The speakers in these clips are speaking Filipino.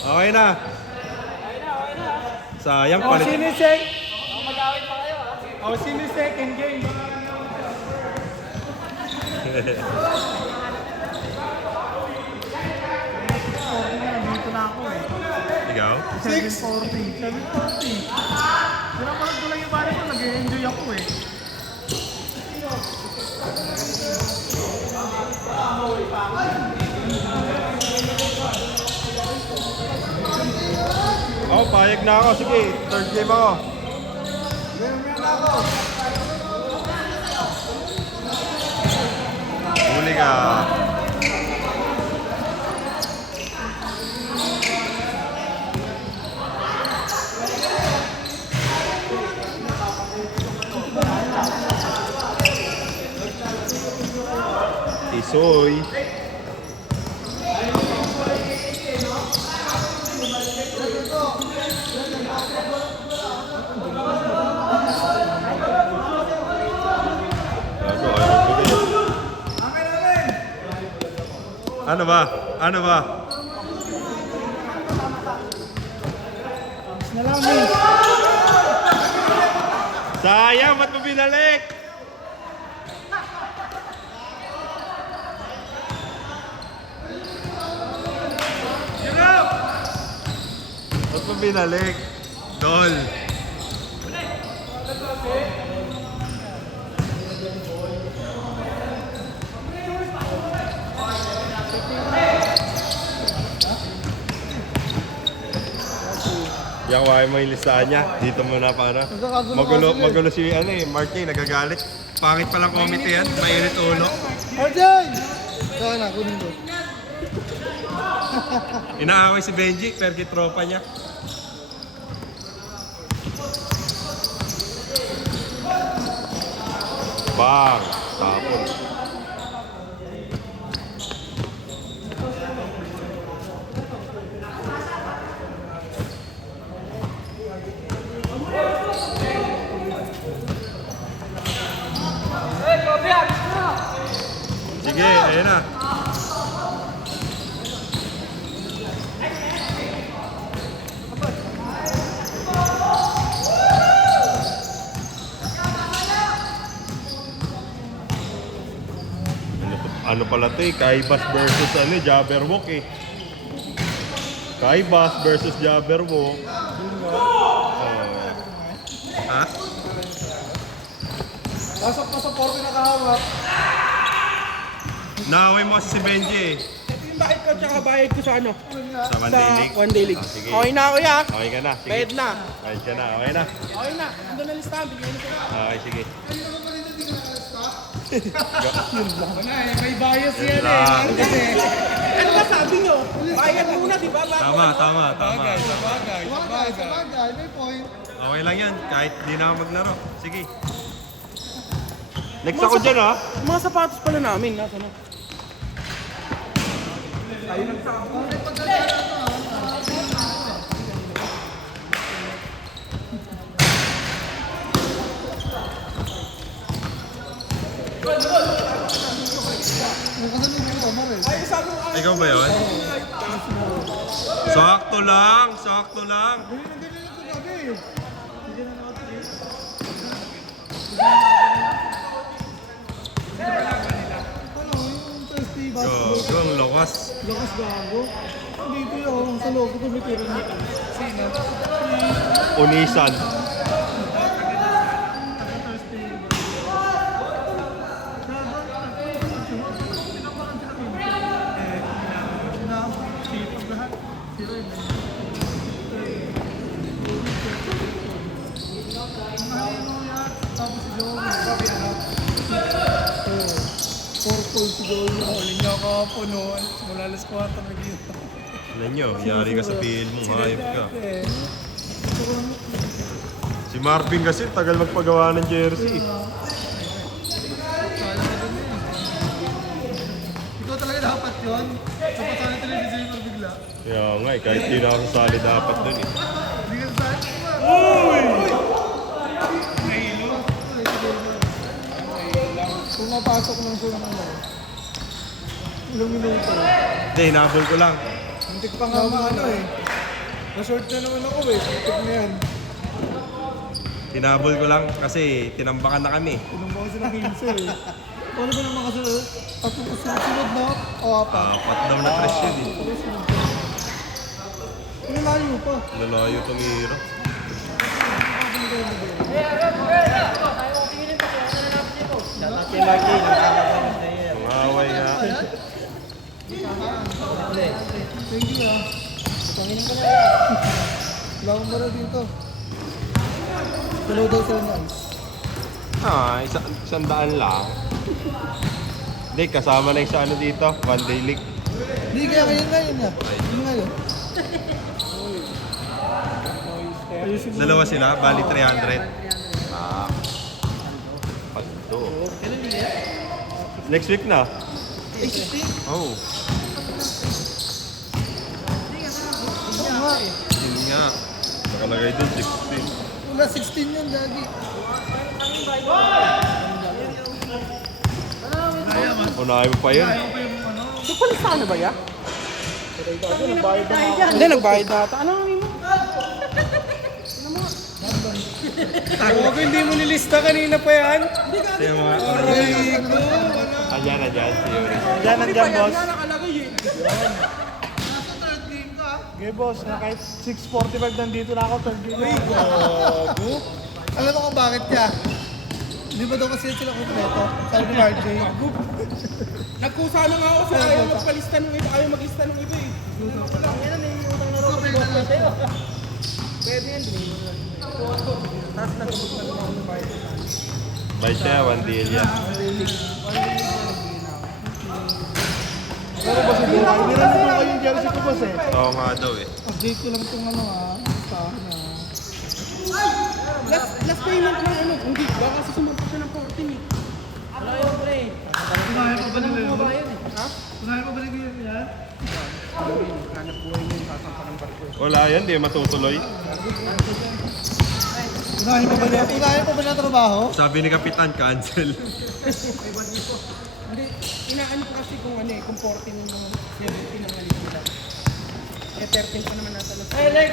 Okay na. Sayang palit. Sino yung second? Mag-awit pa kayo ha? Sino yung second game? Dito na ako eh. Ikaw? 740. 740. Pinapanood ko lang yung pare ko, nag-enjoy ako eh. Oh, payag na ako. Sige, third game ako. Huli ka. Isoy. Ano ba? Ano ba? Nalamin. Sayang, ba't mo binalik? Ba't mo binalik? Dol. Yang wahay mo yung listahan niya. Dito muna para. Magulo si Marky, nagagalit. Pangit palang committee yan. Mainit ulo. Arjay! Saka na, kunin ko. Inaaway si Benji, pergi tropa niya. Bang! Tapon. Sige, ayan na. Ano pala ito eh, Kaibas versus Jabberwock eh. Kaibas versus Jabberwock. Ha? Pasok pa sa 40 na kahawak. Naaway mo kasi si Benji eh. Ito yung bayad ko tsaka bayad ko sa ano? Sa One Day League. One Day League. Ah, sige. Okay na kuya. Okay ka na, sige. Bayad na. Bayad ka na, okay na. Okay na. Ando na listahan. Bigyan ko. Okay, sige. May bias yan lang. eh. Kasi, ano ba sabi nyo? Bayad muna, di ba? Tama. Sabagay. May point. Okay lang yan, kahit di na ako maglaro. Sige. Next ako dyan ha. Mga sapatos pala namin. Nasa na? Ikaw ba yun? Sakto lang, sakto lang. Go, ang lakas. Lakas gago. Dito yung sa loob ko tumitira nito. Sino? Unisan. Purple si Joey. Huli niyo ako puno. Mula alas 4 na dito. Ano nyo, yari ka sa PL mo, hayop ka. Si Marvin kasi, tagal magpagawa ng jersey. Ikaw talaga dapat yun. Dapat sana television mo bigla. Kaya nga eh, kahit di na ako sasali dapat dun eh. Hindi ka saan. Uy! Nahilo. Kung napasok ng sulang ano. Ilang minuto. Hindi, hinabol ko lang. Hindi pa nga maano eh. Na-short na naman ako eh. Pitik na yan. Tinabol ko lang kasi tinambakan na kami. Tinumba ko sila 15 eh. Paano ba naman kasi tatlo pa sunod na? O apat. Apat daw na tres yun eh. Pinalayo pa. Lalayo itong hero. Mangaway nga. Thank you ah. Wala akong bara dito. Dalaw daw sila na ice. Isang daan lang. Hindi, kasama na yung sa ano dito. One day league. Hindi kaya ngayon na yun ah. Yun nga yun. Dalawa sila, bali 300. Pagdo. Next week na. Oh. Oo nga. Yun nga. Nakalagay doon 16. Wala 16 yun, Gagi. Unahin mo pa yun. Nagpalis na ba ya? Hindi, nagbayad na ata. Ano ang mo? Ako hindi mo nilista kanina pa yan. Ito yung mga... Andyan, si Yuri. Nandiyan, boss. nakalagay eh. Nasa third game ka. Okay, boss. Na kahit 6:45 nandito na ako. Third game. Uy, gago. Alam mo kung bakit niya? Di ba daw kasi sila kompleto? Sabi ni RJ. Nagkusa na nga ako sa ayaw magpalista ng iba. Ayaw maglista ng iba eh. Yan na, may utang na rin ako sa boss sa'yo. Pwede yan. Tapos nagpapagpag na ako ng bayad. Bay siya, one deal yan. Pero boss, hindi na. Hindi na naman kayo yung jersey ko, boss eh. Oo nga daw eh. Update ko lang itong ano ah. Listahan na. Last payment lang ano. Hindi, baka kasi sumampa siya ng 14 eh. Wala yun, pre. Kunahin pa ba nila yun? Ha? Kunahin pa ba nila yun yan? Hanap buhay niyo yung sasampa ng barko eh. Wala yan, di matutuloy. Kunahin pa ba nila? Kunahin pa ba nila trabaho? Sabi ni Kapitan, cancel. Hindi, inaano ko kasi kung ano eh, kung 14 yung mga 17 ang alis nila. Eh, 13 pa naman nasa last. Hey, Lex!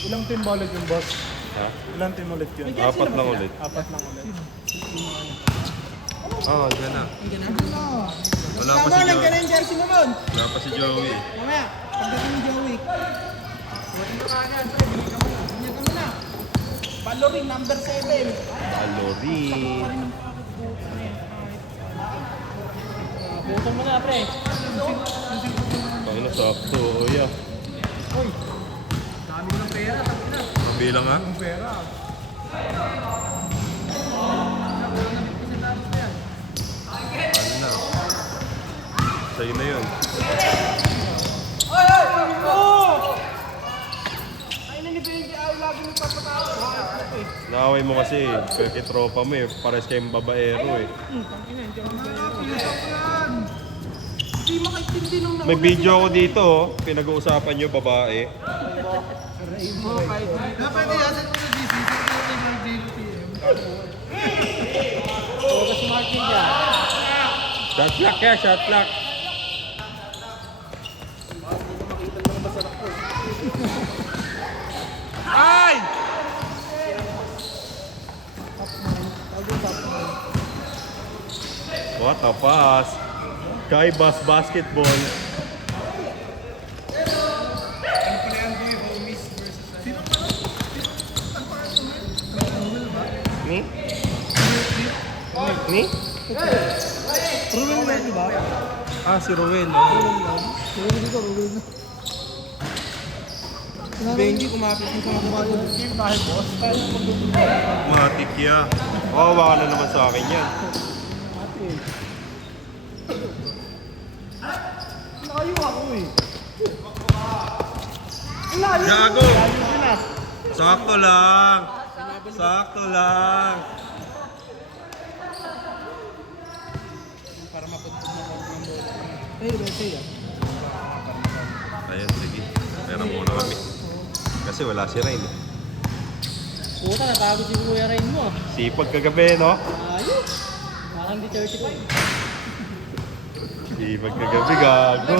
Ilang team ba ulit yung boss? Ha? Ilang team ulit yun? Apat lang ulit. Apat lang ulit. Oo, dyan na. Wala pa Tama, si nandiyan na Joey. yung jersey mo nun. Wala pa si Joey. Mamaya, pagdating ni Joey. Buhatin mo kagad, pre. Binyagan mo na. Baloring, number 7. Alori. Buhatin mo na, pre. Pangino, sakto. Oya. Dami ko ng pera, tapos na. Kabilang ha? Ang pera. Ano na? Sa'yo na yun. Ay, nanibigay ay lagi mo papatawa. Naaway mo kasi, kaya tropa mo eh. Pares kayong babaero eh. Hindi makaintindi nung May video ako dito oh. Pinag-uusapan nyo, babae. Pwede yan. Saan mo na GC? Saan mo na JTM? Bogas Martin dyan. Shot clock kaya, shot clock. Ay! What a pass. Kai Bas Basketball. Ni? Ni? Ruel na di ba? Ah, si Ruel. Ruel dito, Ruel na. Benji, kumapit mo sa mga Team tayo, boss. Matik ya. Kawawa ka na naman sa akin yan. Layo ako eh. Gago! Sakto lang! Sakto lang! para mapagpag na court ng bola. Hey, Bete yan. Ayan, sige. Pera muna kami. Kasi wala si Rain. Puta, natagod si Kuya Rain mo. Sipag kagabi, no? Ayos. Parang di 30 ko. Sipag kagabi, gago.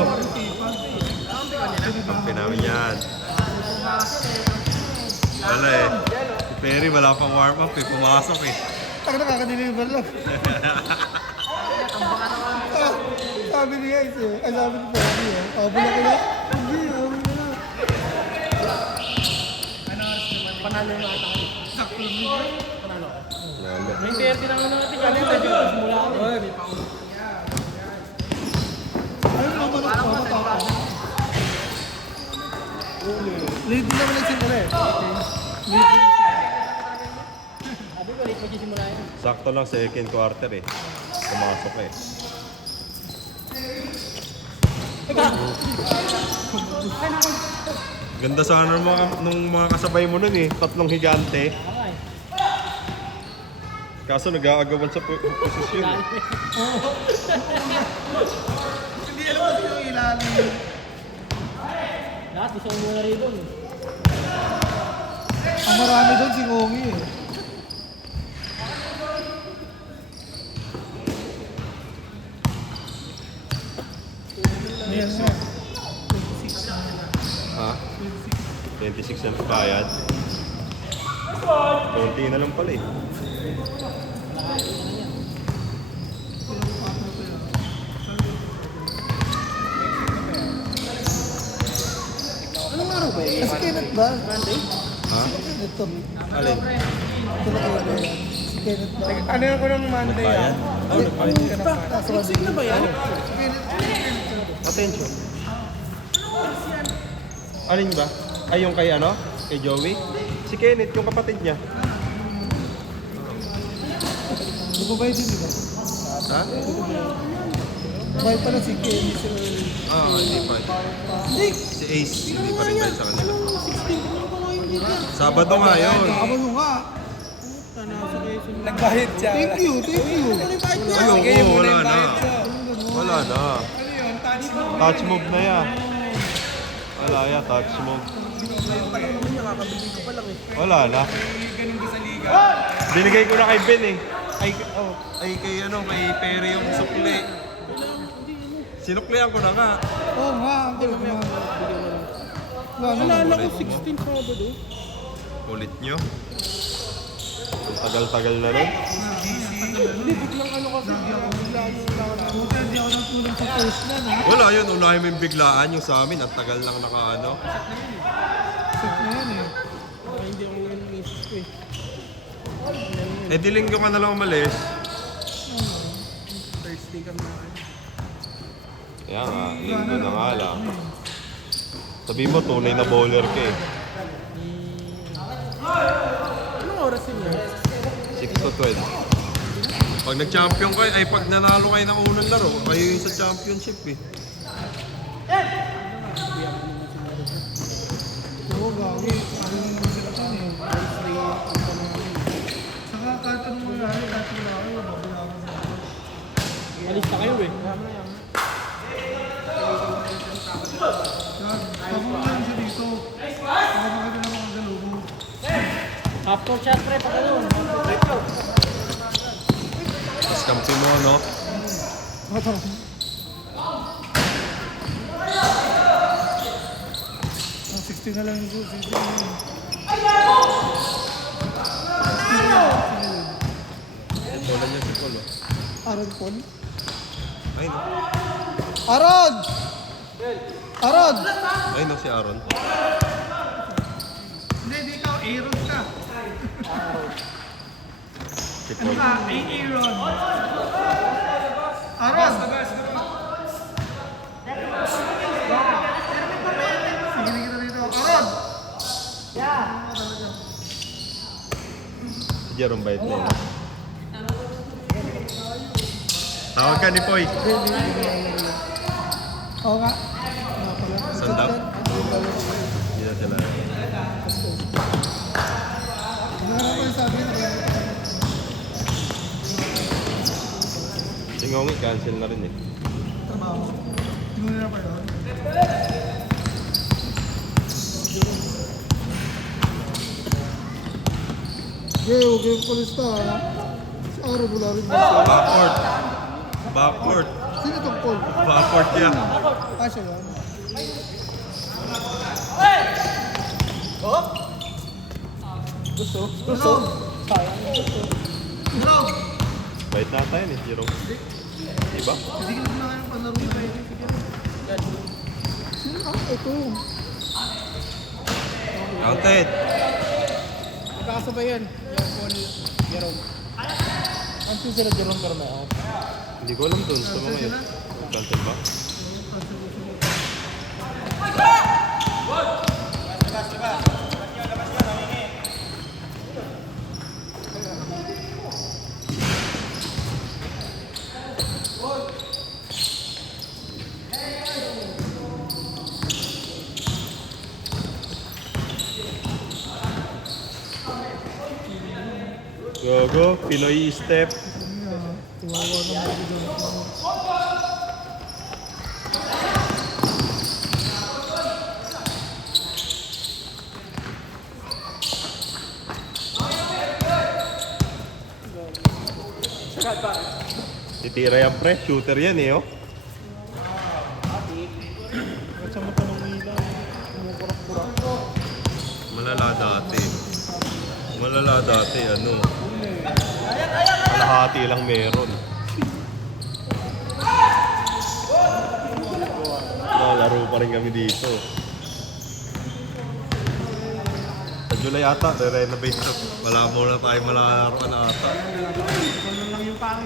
Kampi namin yan. Wala eh. Si Perry wala pang warm up eh. Pumasok eh. Taka nakaka-deliver lang. Ah, sabi ni Guys eh. Ay, sabi ni Perry eh. Abula ko na. Hindi, abula na. Panalo na ata. Sakto lang yun. Panalo. Wala. May 30 lang natin. Galing na dito. Simula ako. May paulo. Ayun, mamanok ako. Late din naman nagsimula eh. Sabi ko, late magsisimula yun. Sakto lang second quarter eh. Pumasok eh. Ganda sana nung mga kasabay mo nun eh. Tatlong higante. Okay. Kaso nag-aagawan sa posisyon eh. Hindi alam kasi yung ilalim. Lahat, gusto ko muna rito. Ang marami doon si Kongi eh. Ayan nga. Ha? 26 ang bayad. Konti na lang pala eh. Anong araw ba eh? Kasi Kenneth ba? Monday? Ha? Kenneth to. Alin? Ito na talaga yan. Si Kenneth ba? Ano ako ng Monday Bayad? Fixing na ba yan? Attention. Alin ba? Ay, yung kay ano? Kay Joey? Si Kenneth, yung kapatid niya. Nagbabayad din diba? Ha? Bayad pala si Kenneth. Oo, hindi pa. Si Ace, hindi pa rin tayo sa kanila. 16 Sabado nga yun. Ako nung nga. Nagbayad siya. Thank you, thank you. Ayun, wala na. Wala na. Touch move na yan. Wala yan, touch move. Wala na. Binigay ko na kay Ben eh. Ay kay ano, kay Perry yung sukli. Sinuklihan ko na nga. Oo nga, ang kulit nga. Nalala ko 16 Sabado. Kulit nyo. Ang tagal-tagal na rin. Hindi, biglang ano kasi. Biglaan yung lakad. Hindi ako nang tulong sa first na na. Wala yun, unahin mo yung biglaan yung sa amin. Ang tagal lang nakaano. Set na yan eh. Baka hindi ako ngayon ng isip ko eh. Eh di linggo ka na lang umalis. Thursday kami na. Kaya nga, linggo na nga lang. Sabi mo, tunay na bowler ka eh. Anong oras yun yan? 6 to 12. Pag nag-champion kayo, ay pag nanalo kayo ng unang laro, kayo yung sa championship eh. Oo, gawin. Ano naman sila pa eh. Saka kahit anong mangyari, kahit wala kayo, mababayaran sa ako. Alis na kayo eh. Yan, ako nga siya dito. Baka makita lang mga galubo. Half court shot pre, pag ano. Tapos kampi mo, no? Ito. Ang 16 na lang yung susi. 16 na lang. Bola niya si Paul, oh. Aaron Paul? Ay, no. Aaron! Aaron! Ay, no, si Aaron. Hindi, di ikaw. Aaron ka. Si Paul. Aaron. Aaron! Sige, kita dito. Aaron! Si Jerome Bait na yun. Tawag ka ni Poy. Oo nga. Sandap. Hindi na sila. Ano nga po yung sabi niya? Si Ngongi, cancel na rin eh. Trabaho. Tingnan nila pa yun. Okay, huwag yung kulista ha. Si Aaron wala rin. Backcourt. Backcourt. Sino itong Paul? Backcourt yan. Ah, siya yan. Gusto? Sayang. Jerome! Bait na tayo ni Jerome. Diba? Hindi ka na kayong panlaro na kayo. Sino ka? Ito. Counted! Magkakasabay yan. Yung Paul, Jerome. Ang sila Jerome Carmeo. Hindi ko alam dun sa mga yun. Cancel ba? Gogo, Pinoy step. Tuwawa naman ako doon. Titira yan pre, shooter yan eh oh. At sa mata ng Mila, kumukurak-kurak. Malala dati, ano. Kalahati lang meron. Laro pa rin kami dito. Sa July ata, re-renovate to. Wala mo na tayo malalaroan ata.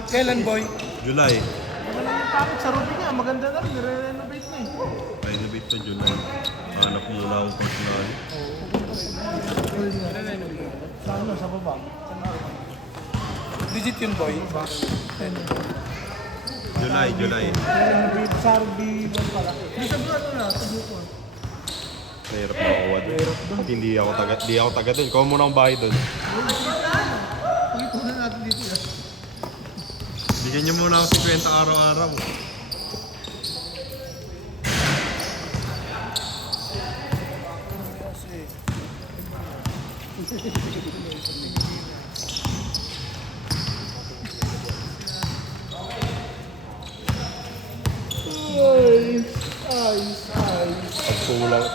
Kailan, boy? July. Wala lang yung topic sa Ruby niya. Maganda na rin. Nire-renovate na eh. Renovate to July. Hanap muna akong personal. Sa ano? Sa baba? Legit yun, boy. July. Sa Ruby 1 pala. Hindi sa buwan na, sa buwan. Mahirap makakuha doon. At hindi ako taga doon. Ikaw muna ang bahay doon. Pag-ipunan natin dito yan. Bigyan niyo muna ako 50 araw-araw.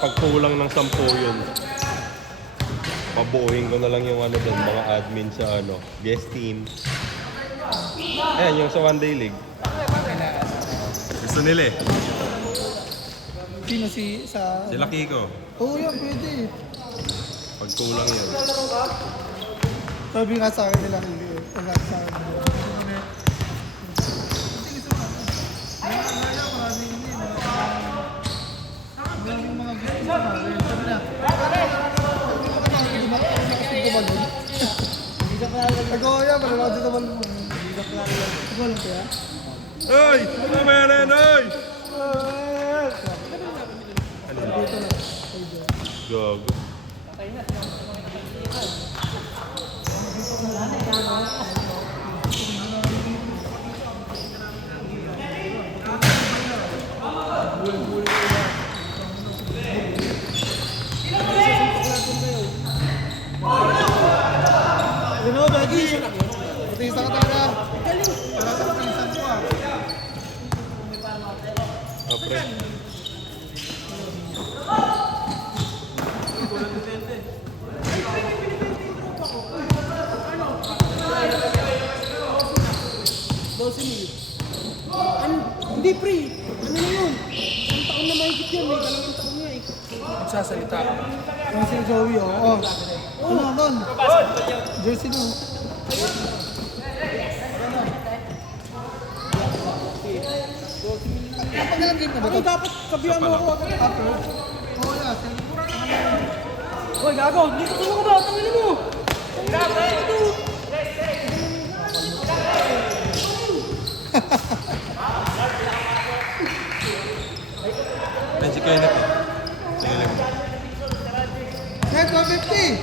Pag kulang ng 10 yun, pabuuhin ko na lang yung ano doon, mga admin sa ano, guest team. Ayan, yung sa One Day League. Gusto nila eh. Sino sa... Sila Kiko. Oo yan, pwede. Pag kulang yan. Sabi nga sa akin nila, hindi eh. Wala sa akin nila. Maraming mga gusto sa akin. Sabi na, Ako yan, parang dito naman mo. Ako lang kaya? Ay! Ano meron? Ay! Gago. Ano, Daddy? Matisa ka talaga. Wala ka matisa ko ah. Pre. Hindi, pre. Ano na yun? Isang taon na mahigit yun. May 2 taon nga eh. Magsasalita. Yung si Joey, oh. Ano naman? Jersey no. Kapag nalang game na ba Ano ito? dapat sabihan mo ako? After? Oo, yeah. Hoy, gago. Dito tulong ko ba? Tangin mo. Ay, si Kenneth eh. Tingnan mo. Net 150!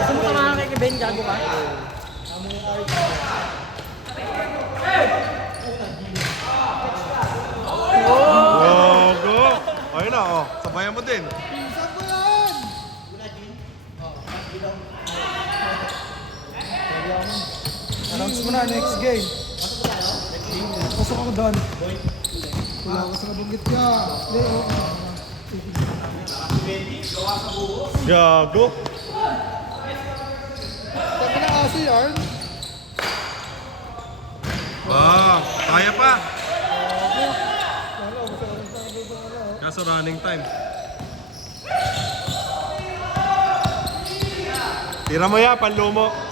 Saan ka nga kay Ben? Gago ka? Gago! Ayun na, oh. Sabayan mo din. Saan ba yan? na, next game. Pasok ako doon. Wala ako sa kabunggit niya. Hindi, okay. Gago. Sabi na aso yarn. Kaya pa. Kaso running time. Tira mo ya, panlumo.